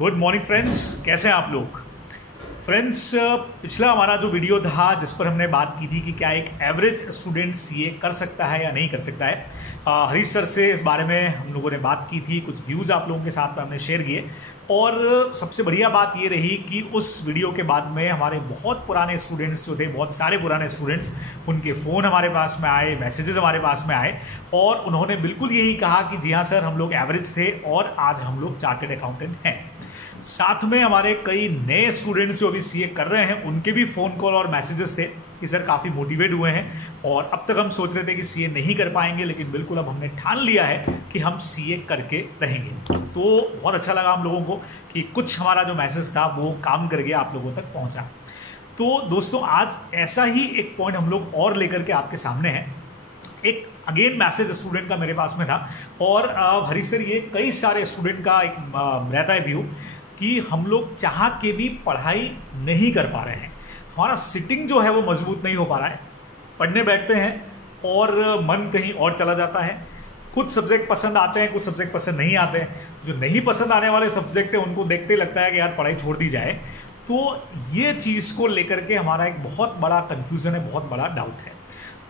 Good morning friends, कैसे हैं आप लोग। फ्रेंड्स, पिछला हमारा जो वीडियो था जिस पर हमने बात की थी कि क्या एक एवरेज स्टूडेंट सीए कर सकता है या नहीं कर सकता है, हरीश सर से इस बारे में हम लोगों ने बात की थी। कुछ व्यूज़ आप लोगों के साथ में हमने शेयर किए और सबसे बढ़िया बात ये रही कि उस वीडियो के बाद में हमारे बहुत पुराने स्टूडेंट्स जो थे, बहुत सारे पुराने स्टूडेंट्स, उनके फ़ोन हमारे पास में आए, मैसेजेस हमारे पास में आए और उन्होंने बिल्कुल यही कहा कि जी हाँ सर, हम लोग एवरेज थे और आज हम लोग चार्टेड अकाउंटेंट हैं। साथ में हमारे कई नए स्टूडेंट्स जो अभी सीए कर रहे हैं, उनके भी फ़ोन कॉल और मैसेजेस थे कि सर काफ़ी मोटिवेट हुए हैं और अब तक हम सोच रहे थे कि सीए नहीं कर पाएंगे, लेकिन बिल्कुल अब हमने ठान लिया है कि हम सीए करके रहेंगे। तो बहुत अच्छा लगा हम लोगों को कि कुछ हमारा जो मैसेज था वो काम कर गया, आप लोगों तक पहुंचा। तो दोस्तों, आज ऐसा ही एक पॉइंट हम लोग और लेकर के आपके सामने हैं। एक अगेन मैसेज स्टूडेंट का मेरे पास में था और हरीश सर, ये कई सारे स्टूडेंट का एक रहता है व्यू कि हम लोग चाह के भी पढ़ाई नहीं कर पा रहे हैं, हमारा सिटिंग जो है वो मजबूत नहीं हो पा रहा है। पढ़ने बैठते हैं और मन कहीं और चला जाता है। कुछ सब्जेक्ट पसंद आते हैं, कुछ सब्जेक्ट पसंद नहीं आते हैं। जो नहीं पसंद आने वाले सब्जेक्ट है उनको देखते लगता है कि यार पढ़ाई छोड़ दी जाए। तो ये चीज़ को लेकर के हमारा एक बहुत बड़ा कन्फ्यूज़न है, बहुत बड़ा डाउट है।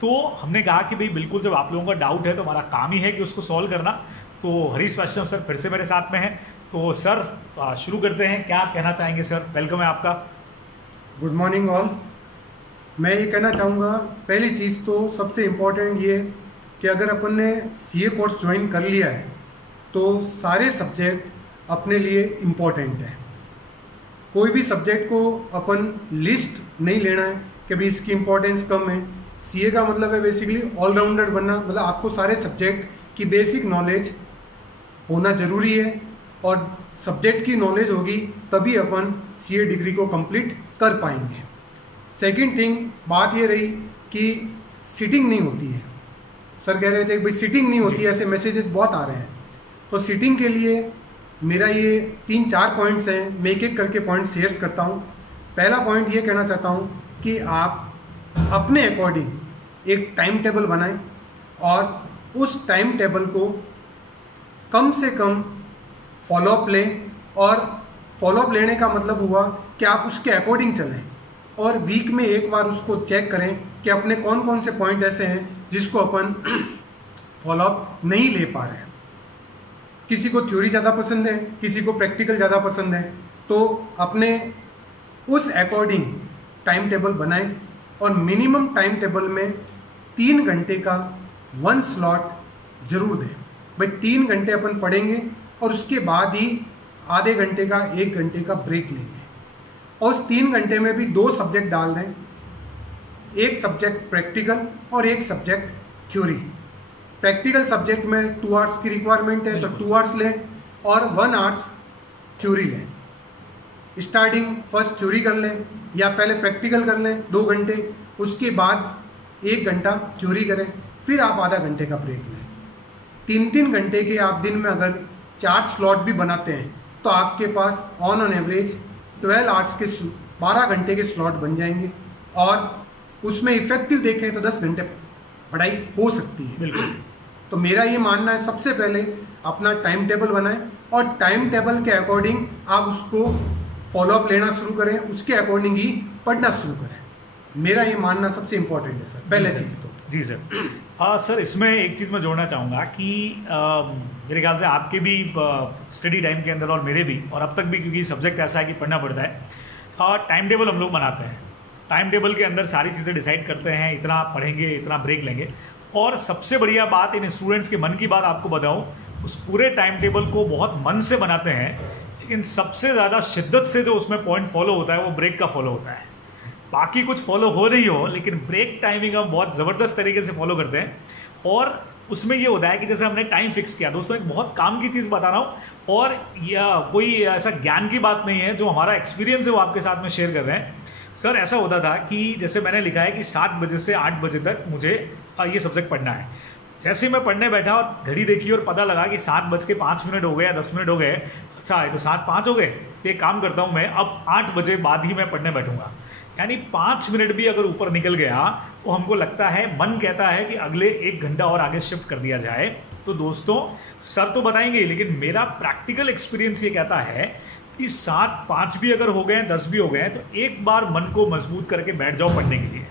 तो हमने कहा कि भाई बिल्कुल, जब आप लोगों का डाउट है तो हमारा काम ही है कि उसको सॉल्व करना। तो हरीश वैष्णव सर फिर से मेरे साथ में हैं। तो सर शुरू करते हैं, क्या कहना चाहेंगे सर? वेलकम है आपका। Good morning all. मैं ये कहना चाहूँगा, पहली चीज़ तो सबसे इम्पोर्टेंट ये कि अगर अपन ने सीए कोर्स ज्वाइन कर लिया है तो सारे सब्जेक्ट अपने लिए इम्पोर्टेंट है। कोई भी सब्जेक्ट को अपन लिस्ट नहीं लेना है कि भाई इसकी इम्पोर्टेंस कम है। सीए का मतलब है बेसिकली ऑलराउंडर बनना, मतलब आपको सारे सब्जेक्ट की बेसिक नॉलेज होना ज़रूरी है और सब्जेक्ट की नॉलेज होगी तभी अपन सीए डिग्री को कंप्लीट कर पाएंगे। सेकंड थिंग, बात ये रही कि सिटिंग नहीं होती है। सर कह रहे थे कि भाई सिटिंग नहीं होती है, ऐसे मैसेजेस बहुत आ रहे हैं। तो सिटिंग के लिए मेरा ये 3-4 पॉइंट्स हैं, मैं एक एक करके पॉइंट शेयर करता हूँ। पहला पॉइंट ये कहना चाहता हूँ कि आप अपने अकॉर्डिंग एक टाइम टेबल बनाएं और उस टाइम टेबल को कम से कम फॉलोअप लें। और फॉलोअप लेने का मतलब हुआ कि आप उसके अकॉर्डिंग चलें और वीक में एक बार उसको चेक करें कि अपने कौन कौन से पॉइंट ऐसे हैं जिसको अपन फॉलोअप नहीं ले पा रहे हैं। किसी को थ्योरी ज़्यादा पसंद है, किसी को प्रैक्टिकल ज़्यादा पसंद है, तो अपने उस अकॉर्डिंग टाइम टेबल बनाएं और मिनिमम टाइम टेबल में 3 घंटे का 1 स्लॉट जरूर दें। भाई 3 घंटे अपन पढ़ेंगे और उसके बाद ही आधे घंटे का 1 घंटे का ब्रेक लेंगे और उस 3 घंटे में भी 2 सब्जेक्ट डाल दें, एक सब्जेक्ट प्रैक्टिकल और एक सब्जेक्ट थ्योरी। प्रैक्टिकल सब्जेक्ट में 2 आवर्स की रिक्वायरमेंट है तो 2 आवर्स लें और 1 आवर्स थ्योरी लें। स्टार्टिंग फर्स्ट थ्योरी कर लें या पहले प्रैक्टिकल कर लें 2 घंटे, उसके बाद 1 घंटा थ्योरी करें, फिर आप आधा घंटे का ब्रेक लें। 3-3 घंटे के आप दिन में अगर 4 स्लॉट भी बनाते हैं तो आपके पास ऑन एवरेज 12 आवर्स के 12 घंटे के स्लॉट बन जाएंगे और उसमें इफेक्टिव देखें तो 10 घंटे पढ़ाई हो सकती है। बिल्कुल। तो मेरा ये मानना है, सबसे पहले अपना टाइम टेबल बनाएं और टाइम टेबल के अकॉर्डिंग आप उसको फॉलोअप लेना शुरू करें, उसके अकॉर्डिंग ही पढ़ना शुरू करें। मेरा ये मानना सबसे इंपॉर्टेंट है सर, पहले चीज़ तो। जी सर। सर, इसमें एक चीज़ मैं जोड़ना चाहूँगा कि मेरे ख्याल से आपके भी स्टडी टाइम के अंदर और मेरे भी, और अब तक भी, क्योंकि सब्जेक्ट ऐसा है कि पढ़ना पड़ता है, टाइम टेबल हम लोग बनाते हैं। टाइम टेबल के अंदर सारी चीज़ें डिसाइड करते हैं, इतना पढ़ेंगे, इतना ब्रेक लेंगे। और सबसे बढ़िया बात, इन स्टूडेंट्स के मन की बात आपको बताऊँ, उस पूरे टाइम टेबल को बहुत मन से बनाते हैं, लेकिन सबसे ज़्यादा शिद्दत से जो उसमें पॉइंट फॉलो होता है वो ब्रेक का फॉलो होता है। बाकी कुछ फॉलो हो नहीं हो, लेकिन ब्रेक टाइमिंग हम बहुत ज़बरदस्त तरीके से फॉलो करते हैं। और उसमें ये होता है कि जैसे हमने टाइम फिक्स किया, दोस्तों एक बहुत काम की चीज़ बता रहा हूँ और या कोई ऐसा ज्ञान की बात नहीं है, जो हमारा एक्सपीरियंस है वो आपके साथ में शेयर कर रहे हैं। सर, ऐसा होता था कि जैसे मैंने लिखा है कि 7 बजे से 8 बजे तक मुझे ये सब्जेक्ट पढ़ना है। जैसे ही मैं पढ़ने बैठा और घड़ी देखी और पता लगा कि 7:05 हो गए या 10 मिनट हो गए, अच्छा है तो 7:05 हो गए, तो एक काम करता हूँ मैं, अब 8 बजे बाद ही मैं पढ़ने बैठूंगा। यानी 5 मिनट भी अगर ऊपर निकल गया तो हमको लगता है, मन कहता है कि अगले 1 घंटा और आगे शिफ्ट कर दिया जाए। तो दोस्तों, सर तो बताएंगे, लेकिन मेरा प्रैक्टिकल एक्सपीरियंस ये कहता है कि 7-5 भी अगर हो गए 10 भी हो गए तो एक बार मन को मजबूत करके बैठ जाओ पढ़ने के लिए।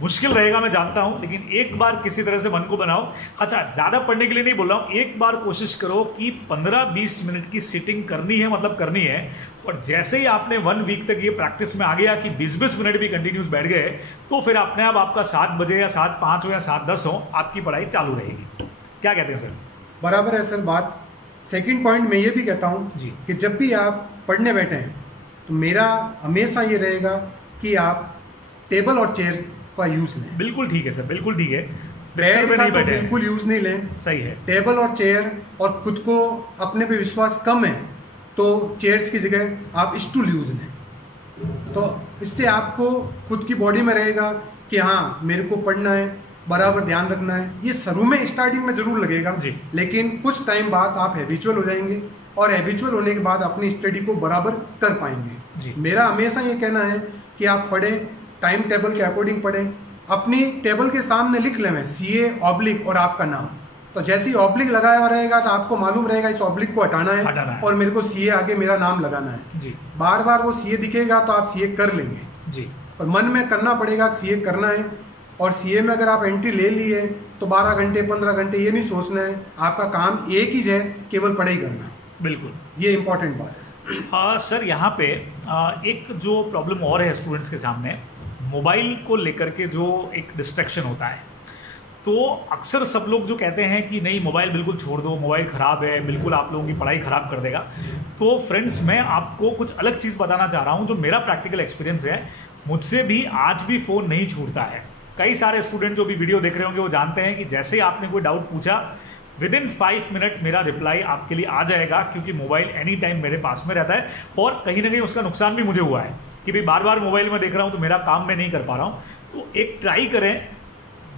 मुश्किल रहेगा मैं जानता हूं, लेकिन एक बार किसी तरह से मन को बनाओ। अच्छा, ज्यादा पढ़ने के लिए नहीं बोल रहा हूं, एक बार कोशिश करो कि 15-20 मिनट की सिटिंग करनी है, मतलब करनी है। और जैसे ही आपने 1 वीक तक ये प्रैक्टिस में आ गया कि 20-20 मिनट भी कंटिन्यूस बैठ गए, तो फिर अपने आप आपका 7 बजे या 7:05 हो या 7:10 हो, आपकी पढ़ाई चालू रहेगी। क्या कहते हैं सर? बराबर है सर बात। सेकंड पॉइंट मैं ये भी कहता हूँ जी कि जब भी आप पढ़ने बैठे हैं तो मेरा हमेशा ये रहेगा कि आप टेबल और चेयर का यूज लें। बिल्कुल ठीक है सर, बिल्कुल ठीक है। बेड का तो बिल्कुल यूज नहीं लें। सही है। टेबल और चेयर, और खुद को अपने पे विश्वास कम है तो चेयर्स की जगह आप स्टूल यूज लें। तो इससे आपको खुद की बॉडी में रहेगा कि हाँ मेरे को पढ़ना है, बराबर ध्यान रखना है। ये शुरू में स्टार्टिंग में जरूर लगेगा जी, लेकिन कुछ टाइम बाद आप हैबिचुअल हो जाएंगे और हैबिचुअल होने के बाद अपनी स्टडी को बराबर कर पाएंगे जी। मेरा हमेशा ये कहना है कि आप पढ़ें, टाइम टेबल के अकॉर्डिंग पढ़ें। अपनी टेबल के सामने लिख लें CA ऑब्लिक और आपका नाम, तो जैसे ही ऑब्लिक लगाया रहेगा तो आपको मालूम रहेगा इस ऑब्लिक को हटाना है और मेरे को CA आगे मेरा नाम लगाना है जी। बार बार वो CA दिखेगा तो आप CA कर लेंगे जी, और मन में करना पड़ेगा CA करना है। और CA में अगर आप एंट्री ले ली है तो 12 घंटे 15 घंटे ये नहीं सोचना है, आपका काम एक ही है, केवल पढ़ाई करना। बिल्कुल, ये इंपॉर्टेंट बात है। सर यहाँ पे एक जो प्रॉब्लम और है स्टूडेंट्स के सामने, मोबाइल को लेकर के जो एक डिस्ट्रैक्शन होता है। तो अक्सर सब लोग जो कहते हैं कि नहीं मोबाइल बिल्कुल छोड़ दो, मोबाइल ख़राब है, बिल्कुल आप लोगों की पढ़ाई ख़राब कर देगा। तो फ्रेंड्स, मैं आपको कुछ अलग चीज़ बताना चाह रहा हूँ जो मेरा प्रैक्टिकल एक्सपीरियंस है। मुझसे भी आज भी फ़ोन नहीं छूटता है। कई सारे स्टूडेंट जो भी वीडियो देख रहे होंगे वो जानते हैं कि जैसे ही आपने कोई डाउट पूछा, विदिन 5 मिनट मेरा रिप्लाई आपके लिए आ जाएगा, क्योंकि मोबाइल एनी टाइम मेरे पास में रहता है। और कहीं ना कहीं उसका नुकसान भी मुझे हुआ है कि भाई बार बार मोबाइल में देख रहा हूँ तो मेरा काम मैं नहीं कर पा रहा हूँ। तो एक ट्राई करें,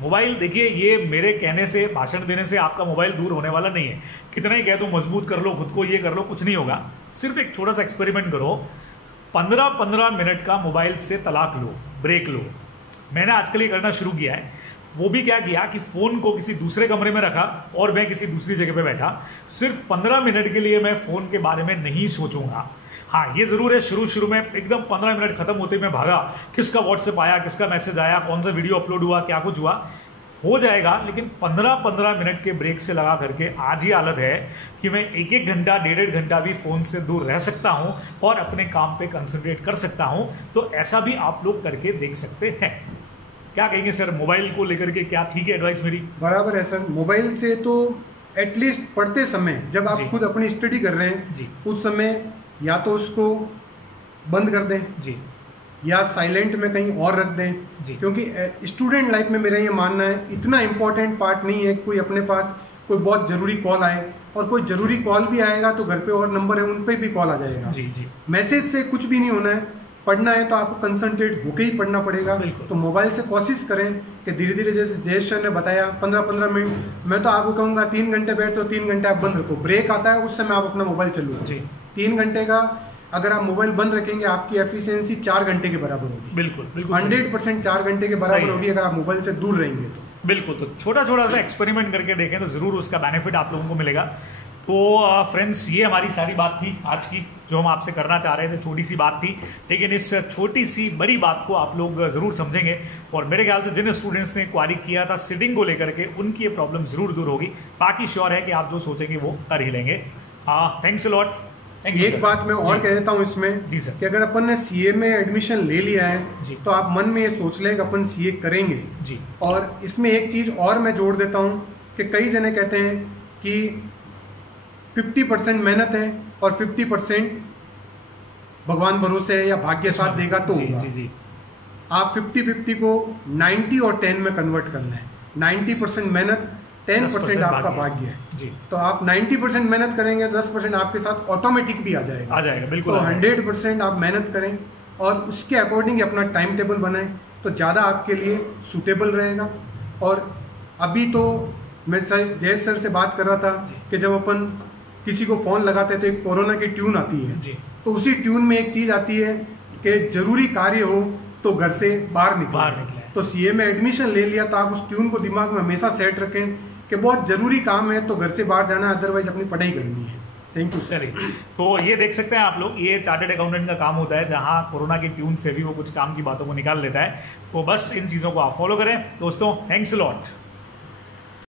मोबाइल देखिए, ये मेरे कहने से, भाषण देने से आपका मोबाइल दूर होने वाला नहीं है। कितना ही कह दो मजबूत कर लो खुद को, ये कर लो, कुछ नहीं होगा। सिर्फ एक छोटा सा एक्सपेरिमेंट करो, 15-15 मिनट का मोबाइल से तलाक लो, ब्रेक लो। मैंने आजकल ये करना शुरू किया है। वो भी क्या किया कि फ़ोन को किसी दूसरे कमरे में रखा और मैं किसी दूसरी जगह पे बैठा। सिर्फ 15 मिनट के लिए मैं फ़ोन के बारे में नहीं सोचूंगा। हाँ, ये ज़रूर है, शुरू में एकदम 15 मिनट खत्म होते मैं भागा, किसका व्हाट्सएप आया, किसका मैसेज आया, कौन सा वीडियो अपलोड हुआ, क्या कुछ हुआ, हो जाएगा। लेकिन 15-15 मिनट के ब्रेक से लगा करके आज ये हालत है कि मैं 1-1 घंटा, 1.5 घंटा भी फ़ोन से दूर रह सकता हूँ और अपने काम पे कंसंट्रेट कर सकता हूँ। तो ऐसा भी आप लोग करके देख सकते हैं। क्या कहेंगे सर, मोबाइल को लेकर के क्या ठीक है एडवाइस मेरी? बराबर है सर। मोबाइल से तो एटलीस्ट पढ़ते समय, जब आप खुद अपनी स्टडी कर रहे हैं जी, उस समय या तो उसको बंद कर दें जी, या साइलेंट में कहीं और रख दें जी। क्योंकि स्टूडेंट लाइफ में मेरा ये मानना है इतना इम्पोर्टेंट पार्ट नहीं है कोई अपने पास कोई बहुत ज़रूरी कॉल आए, और कोई ज़रूरी कॉल भी आएगा तो घर पे और नंबर है उन पे भी कॉल आ जाएगा जी जी। मैसेज से कुछ भी नहीं होना है, पढ़ना है तो आपको कंसंट्रेट होकर ही पढ़ना पड़ेगा। तो मोबाइल से कोशिश करें कि धीरे धीरे, जैसे जयेश सर ने बताया 15-15 मिनट, मैं तो आपको कहूँगा 3 घंटे बैठ तो 3 घंटे आप बंद रखो। ब्रेक आता है उस समय आप अपना मोबाइल चलो जी। 3 घंटे का अगर आप मोबाइल बंद रखेंगे आपकी एफिशिएंसी 4 घंटे के बराबर होगी। बिल्कुल 100% 4 घंटे के बराबर होगी अगर आप मोबाइल से दूर रहेंगे तो। बिल्कुल, तो छोटा सा एक्सपेरिमेंट करके देखें तो जरूर उसका बेनिफिट आप लोगों को मिलेगा। तो फ्रेंड्स, ये हमारी सारी बात थी आज की जो हम आपसे करना चाह रहे थे। छोटी सी बात थी, लेकिन इस छोटी सी बड़ी बात को आप लोग जरूर समझेंगे। और मेरे ख्याल से जिन स्टूडेंट्स ने क्वारी किया था सिटिंग को लेकर के, उनकी ये प्रॉब्लम जरूर दूर होगी। बाकी श्योर है कि आप जो सोचेंगे वो कर ही लेंगे। Thanks a lot. एक बात मैं और कह देता हूँ इसमें जी सर, कि अगर अपन ने CA में एडमिशन ले लिया है तो आप मन में ये सोच लें कि अपन CA करेंगे जी। और इसमें एक चीज और मैं जोड़ देता हूँ कि कई जने कहते हैं कि 50% मेहनत है और 50% भगवान भरोसे है या भाग्य साथ देगा तो होगा। जी जी। आप 50-50 को 90 और 10 में कन्वर्ट करना है। 90% मेहनत, 10% आपका भाग्य है जी। तो आप 90% मेहनत करेंगे, 10% आपके साथ ऑटोमेटिक भी आ जाएगा बिल्कुल। तो 100% आप मेहनत करें और उसके अकॉर्डिंग अपना टाइम टेबल बनाएं तो ज़्यादा आपके लिए सूटेबल रहेगा। और अभी तो मैं जयेश सर से बात कर रहा था कि जब अपन किसी को फ़ोन लगाते हैं तो एक कोरोना की ट्यून आती है जी। तो उसी ट्यून में एक चीज़ आती है कि जरूरी कार्य हो तो घर से बाहर निकले। तो CA में एडमिशन ले लिया तो आप उस ट्यून को दिमाग में हमेशा सेट रखें कि बहुत ज़रूरी काम है तो घर से बाहर जाना है, अदरवाइज अपनी पढ़ाई करनी है। Thank you. चलिए, तो ये देख सकते हैं आप लोग, ये चार्टर्ड अकाउंटेंट का काम होता है, जहां कोरोना की ट्यून से भी वो कुछ काम की बातों को निकाल लेता है। तो बस इन चीज़ों को आप फॉलो करें दोस्तों। Thanks a lot.